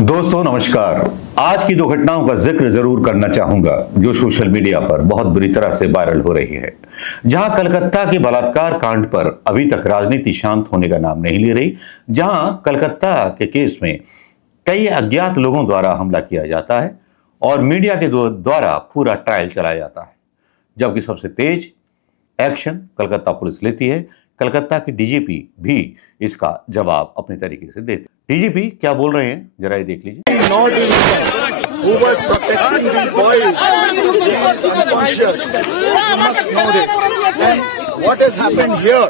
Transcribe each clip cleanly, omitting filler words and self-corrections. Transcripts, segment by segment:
दोस्तों नमस्कार। आज की दो घटनाओं का जिक्र जरूर करना चाहूंगा जो सोशल मीडिया पर बहुत बुरी तरह से वायरल हो रही है। जहां कलकत्ता के बलात्कार कांड पर अभी तक राजनीति शांत होने का नाम नहीं ले रही, जहां कलकत्ता के केस में कई अज्ञात लोगों द्वारा हमला किया जाता है और मीडिया के द्वारा पूरा ट्रायल चलाया जाता है, जबकि सबसे तेज एक्शन कलकत्ता पुलिस लेती है। कलकत्ता के डीजीपी भी इसका जवाब अपने तरीके से देते हैं। डीजीपी क्या बोल रहे हैं जरा ये देख लीजिए। Who was protecting these boys is unconscious. You must know this. And what has happened here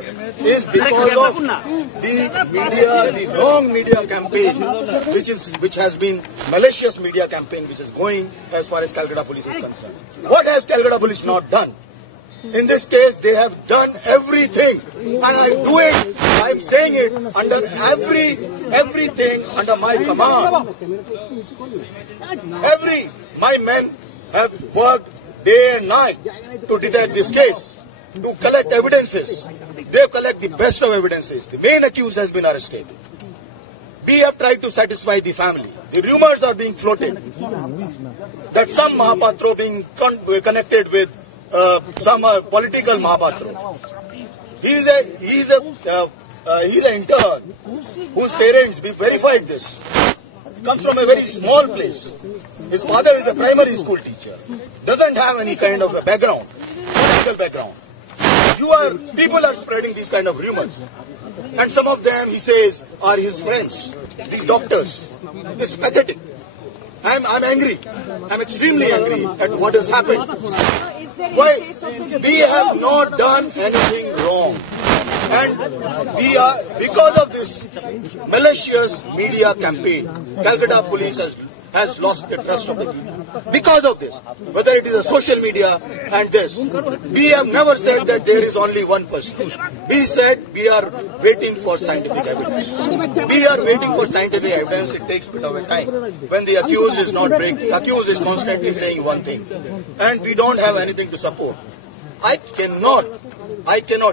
is because of the media, the wrong media campaign, which has been malicious media campaign, which is going as far as Calcutta Police is concerned. What has Calcutta Police not done? In this case, they have done everything, and I do it. I am saying it under everything under my command. My men have worked day and night to detect this case, to collect evidences. They collect the best of evidences. The main accused has been arrested. We have tried to satisfy the family. The rumors are being floated that some Mahapatro being connected with some political Mahapatro. He's an intern whose parents verified this. Comes from a very small place. His father is a primary school teacher. Doesn't have any kind of a background, political background. People are spreading these kind of rumors, and some of them, he says, are his friends. These doctors. It's pathetic. I'm angry. I'm extremely angry at what has happened. Why? We have not done anything wrong. And because of this malicious media campaign, Calcutta Police has lost the trust of the people. Because of this, whether it is a social media and this, we have never said that there is only one person. We said we are waiting for scientific evidence. We are waiting for scientific evidence. It takes a bit of a time. When the accused is not breaking, accused is constantly saying one thing, and we don't have anything to support. I cannot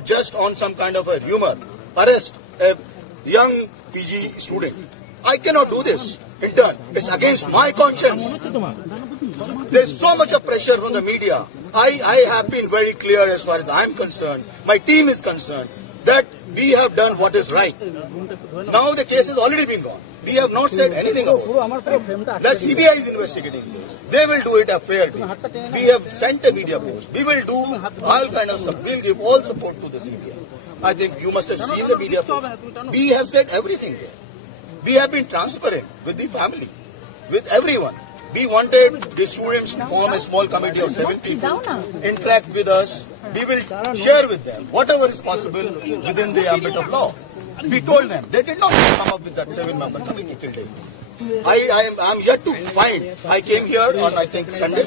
just on some kind of a rumor arrest a young PG student. I cannot do this. Intern. It's against my conscience. There's so much of pressure from the media. I have been very clear as far as I'm concerned, my team is concerned, that we have done what is right. Now the case has already been gone. We have not said anything about it. The CBI is investigating this. They will do it a fair way. We have sent a media post. We will do all kind of stuff. We'll give all support to the CBI. I think you must have seen the media post. We have said everything there. We have been transparent with the family, with everyone. We wanted the students to form a small committee of 7 people, interact with us. We will share with them whatever is possible within the ambit of law. We told them. They did not come up with that 7-member committee till date. I am yet to find. I came here on, I think, Sunday.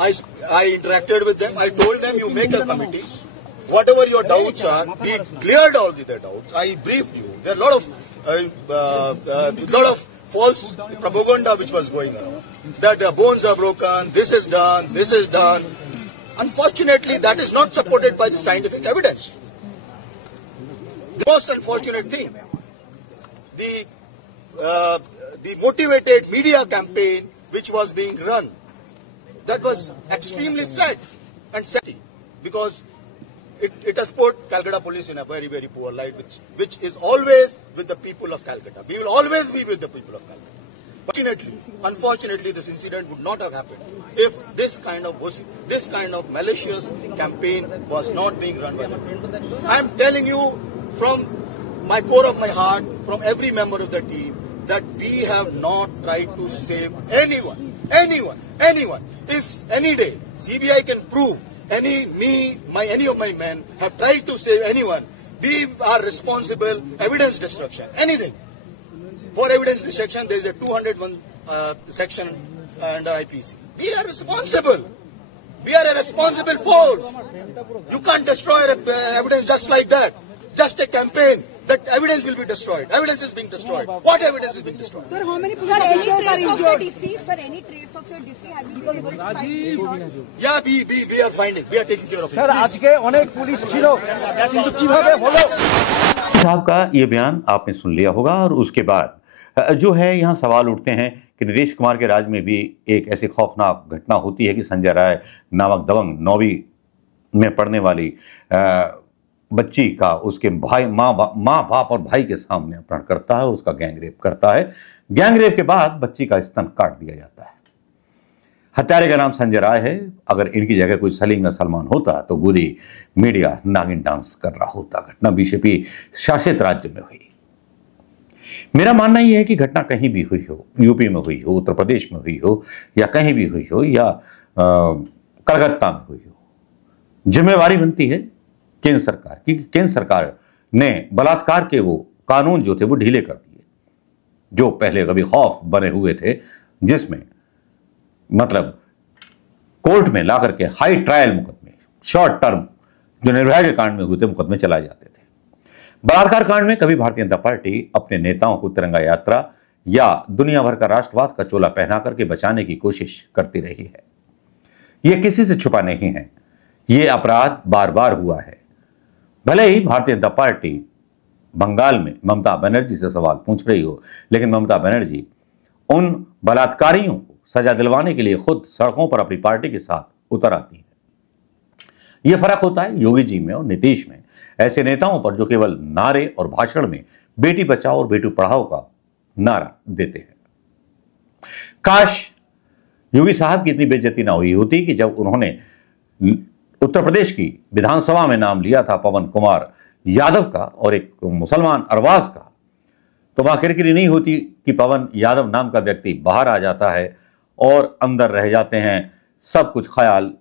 I interacted with them. I told them, you make a committee. Whatever your doubts are, we cleared all their doubts. I briefed you. There are a lot of false propaganda which was going around. That their bones are broken, this is done, this is done. Unfortunately, that is not supported by the scientific evidence. The most unfortunate thing, the motivated media campaign which was being run, that was extremely sad and sad because it has put Calcutta Police in a very, very poor light, which is always with the people of Calcutta. We will always be with the people of Calcutta. Unfortunately, this incident would not have happened if this kind of malicious campaign was not being run by the people. I am telling you from my core of my heart, from every member of the team, that we have not tried to save anyone. If any day CBI can prove any of my men have tried to save anyone, we are responsible. Evidence destruction, anything. For evidence destruction, there is a 201 section under IPC. We are responsible. We are a responsible force. You can't destroy evidence just like that. Just a campaign. That evidence will be destroyed. Evidence is being destroyed. What evidence is being destroyed? Sir, how many people are injured? Sir, any trace of your DC? Have you been able to find? Yeah, we are finding. We are taking care of it. Sir, आजके अनेक police छिलो, किंतु किभाबे hello? साहब का ये बयान आपने सुन लिया होगा और उसके बाद जो है यहाँ सवाल उठते हैं कि नीतीश कुमार के राज में भी एक ऐसी खौफनाक घटना होती है कि संजय राय नामक दबंग 9वीं में पढ़ने वाली बच्ची का उसके माँ बाप और भाई के सामने अपहरण करता है, उसका गैंगरेप करता है। गैंगरेप के बाद बच्ची का स्तन काट दिया जाता है। हत्यारे का नाम संजय राय है। अगर इनकी जगह कोई सलीम या सलमान होता तो पूरी मीडिया नागिन डांस कर रहा होता। घटना बीजेपी शासित राज्य में हुई। मेरा मानना यह है कि घटना कहीं भी हुई हो, यूपी में हुई हो, उत्तर प्रदेश में हुई हो, या कहीं भी हुई हो, या कलकत्ता में हुई हो, जिम्मेवारी बनती है केंद्र सरकार की। केंद्र सरकार ने बलात्कार के वो कानून जो थे वो ढीले कर दिए, जो पहले कभी खौफ बने हुए थे, जिसमें मतलब कोर्ट में ला करके हाई ट्रायल मुकदमे, शॉर्ट टर्म जो निर्भया के कांड में हुए थे मुकदमे चलाए जाते थे। बलात्कार कांड में कभी भारतीय जनता पार्टी अपने नेताओं को तिरंगा यात्रा या दुनिया भर का राष्ट्रवाद का चोला पहना करके बचाने की कोशिश करती रही है। यह किसी से छुपा नहीं है, यह अपराध बार बार हुआ है। भले ही भारतीय जनता पार्टी बंगाल में ममता बनर्जी से सवाल पूछ रही हो, लेकिन ममता बनर्जी उन बलात्कारियों को सजा दिलवाने के लिए खुद सड़कों पर अपनी पार्टी के साथ उतर आती है। यह फर्क होता है योगी जी में और नीतीश में, ऐसे नेताओं पर जो केवल नारे और भाषण में बेटी बचाओ और बेटी पढ़ाओ का नारा देते हैं। काश योगी साहब की इतनी बेइज्जती ना हुई होती कि जब उन्होंने उत्तर प्रदेश की विधानसभा में नाम लिया था पवन कुमार यादव का और एक मुसलमान अरबाज का, तो वहां किरकिरी नहीं होती कि पवन यादव नाम का व्यक्ति बाहर आ जाता है और अंदर रह जाते हैं सब कुछ ख्याल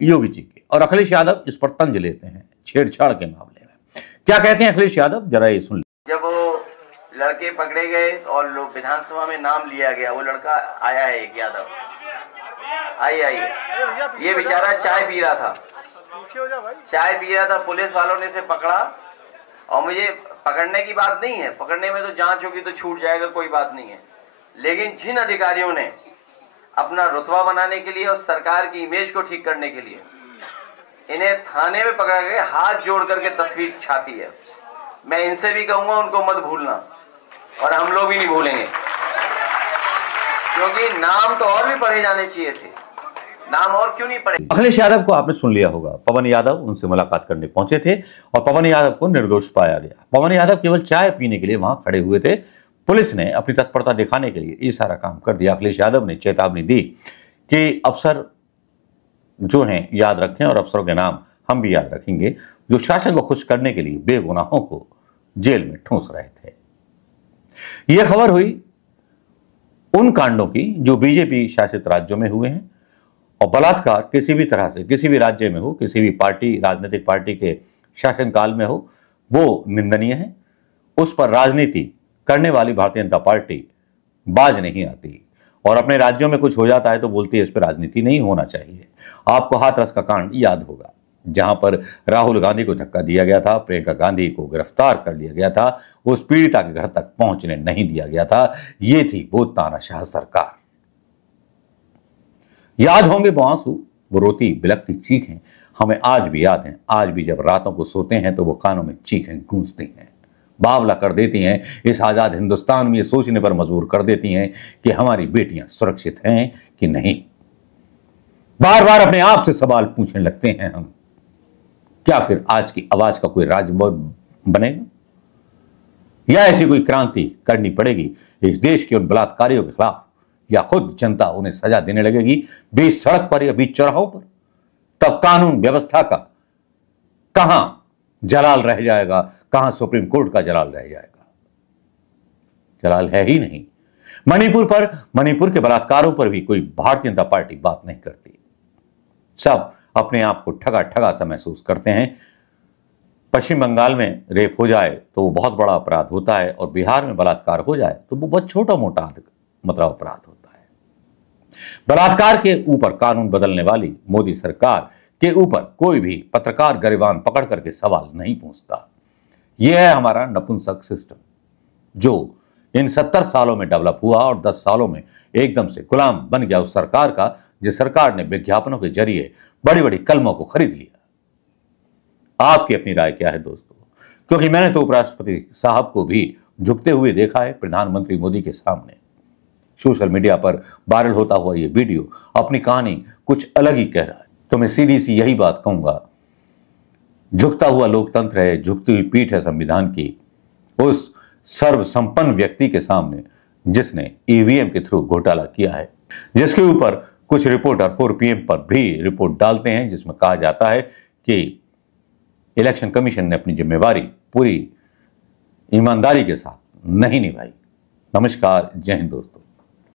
योगी जी के। और अखिलेश यादव इस पर तंज लेते हैं छेड़छाड़ के मामले में। क्या कहते हैं अखिलेश यादव, जरा ये सुन। जब वो लड़के पकड़े गए और लोग विधानसभा में नाम लिया गया, वो लड़का आया है एक यादव, आइए, ये बेचारा चाय पी रहा था, पुलिस वालों ने इसे पकड़ा। और मुझे पकड़ने की बात नहीं है, पकड़ने में तो जांच होगी तो छूट जाएगा, कोई बात नहीं है। लेकिन जिन अधिकारियों ने अपना रुतबा बनाने के लिए और सरकार की इमेज को ठीक करने के लिए इन्हें थाने में पकड़ा गया, हाथ जोड़ करके तस्वीर छापी है, मैं इनसे भी कहूंगा उनको मत भूलना, और हम लोग भी नहीं भूलेंगे, क्योंकि नाम तो और भी पढ़े जाने चाहिए थे। नाम और क्यों नहीं पढ़े? अखिलेश यादव को आपने सुन लिया होगा। पवन यादव उनसे मुलाकात करने पहुंचे थे और पवन यादव को निर्दोष पाया गया। पवन यादव केवल चाय पीने के लिए वहां खड़े हुए थे। पुलिस ने अपनी तत्परता दिखाने के लिए ये सारा काम कर दिया। अखिलेश यादव ने चेतावनी दी कि अफसर जो हैं याद रखें, और अफसरों के नाम हम भी याद रखेंगे, जो शासन को खुश करने के लिए बेगुनाहों को जेल में ठूंस रहे थे। यह खबर हुई उन कांडों की जो बीजेपी शासित राज्यों में हुए हैं। और बलात्कार किसी भी तरह से किसी भी राज्य में हो, किसी भी पार्टी, राजनीतिक पार्टी के शासनकाल में हो, वो निंदनीय है। उस पर राजनीति करने वाली भारतीय जनता पार्टी बाज नहीं आती, और अपने राज्यों में कुछ हो जाता है तो बोलती है इस पर राजनीति नहीं होना चाहिए। आपको हाथरस का कांड याद होगा, जहां पर राहुल गांधी को धक्का दिया गया था, प्रियंका गांधी को गिरफ्तार कर लिया गया था, उस पीड़िता के घर तक पहुंचने नहीं दिया गया था। ये थी वो तानाशाह सरकार। याद होंगे वो आंसू, वो रोती बिलखती चीखें, हमें आज भी याद हैं। आज भी जब रातों को सोते हैं तो वो कानों में चीखें गूंजती हैं, बावला कर देती हैं। इस आजाद हिंदुस्तान में ये सोचने पर मजबूर कर देती हैं कि हमारी बेटियां सुरक्षित हैं कि नहीं। बार बार अपने आप से सवाल पूछने लगते हैं हम, क्या फिर आज की आवाज का कोई राज बनेगा, या ऐसी कोई क्रांति करनी पड़ेगी इस देश के उन बलात्कारियों के खिलाफ, या खुद जनता उन्हें सजा देने लगेगी बीच सड़क पर या बीच चौराहों पर? तब कानून व्यवस्था का कहां जलाल रह जाएगा, कहां सुप्रीम कोर्ट का जलाल रह जाएगा? जलाल है ही नहीं। मणिपुर के बलात्कारों पर भी कोई भारतीय जनता पार्टी बात नहीं करती। सब अपने आप को ठगा ठगा सा महसूस करते हैं। पश्चिम बंगाल में रेप हो जाए तो वो बहुत बड़ा अपराध होता है, और बिहार में बलात्कार हो जाए तो वो बहुत छोटा मोटा मतलब अपराध होता है। बलात्कार के ऊपर कानून बदलने वाली मोदी सरकार के ऊपर कोई भी पत्रकार गरिबान पकड़ करके सवाल नहीं पूछता। यह है हमारा नपुंसक सिस्टम, जो इन 70 सालों में डेवलप हुआ और 10 सालों में एकदम से गुलाम बन गया उस सरकार का, जिस सरकार ने विज्ञापनों के जरिए बड़ी बड़ी कलमों को खरीद लिया। आपकी अपनी राय क्या है दोस्तों? क्योंकि मैंने तो उपराष्ट्रपति साहब को भी झुकते हुए देखा है प्रधानमंत्री मोदी के सामने। सोशल मीडिया पर वायरल होता हुआ ये वीडियो अपनी कहानी कुछ अलग ही कह रहा है। तो मैं सीधी सी यही बात कहूंगा, झुकता हुआ लोकतंत्र है, झुकती हुई पीठ है संविधान की उस सर्वसंपन्न व्यक्ति के सामने जिसने ईवीएम के थ्रू घोटाला किया है, जिसके ऊपर कुछ रिपोर्टर 4 PM पर भी रिपोर्ट डालते हैं जिसमें कहा जाता है कि इलेक्शन कमीशन ने अपनी जिम्मेवारी पूरी ईमानदारी के साथ नहीं निभाई। नमस्कार, जय हिंद दोस्तों।